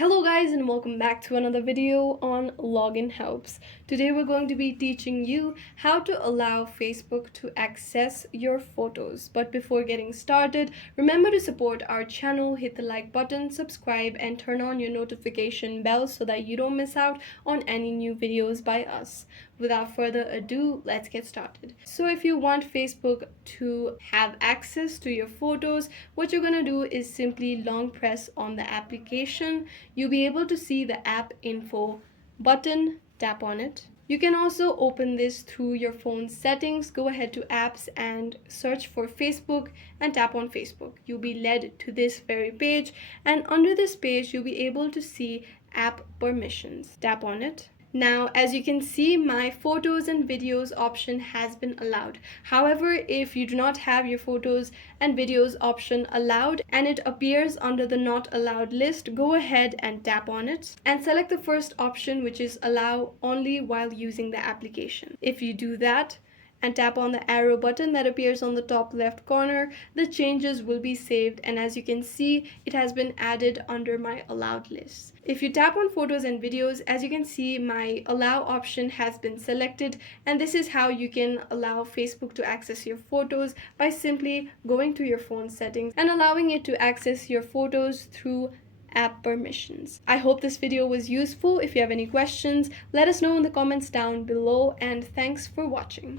Hello guys and welcome back to another video on login helps. Today we're going to be teaching you how to allow Facebook to access your photos. But before getting started, remember to support our channel, hit the like button, subscribe and turn on your notification bell so that you don't miss out on any new videos by us. Without further ado, let's get started. So if you want Facebook to have access to your photos, what you're going to do is simply long press on the application. You'll be able to see the app info button, tap on it. You can also open this through your phone settings. Go ahead to apps and search for Facebook and tap on Facebook. You'll be led to this very page, and under this page you'll be able to see app permissions. Tap on it. Now, as you can see, my photos and videos option has been allowed. However, if you do not have your photos and videos option allowed and it appears under the not allowed list, go ahead and tap on it and select the first option, which is allow only while using the application. If you do that, and tap on the arrow button that appears on the top left corner, the changes will be saved, and as you can see, it has been added under my allowed list. If you tap on photos and videos, as you can see, my allow option has been selected, and this is how you can allow Facebook to access your photos by simply going to your phone settings and allowing it to access your photos through app permissions. I hope this video was useful. If you have any questions, let us know in the comments down below, and thanks for watching.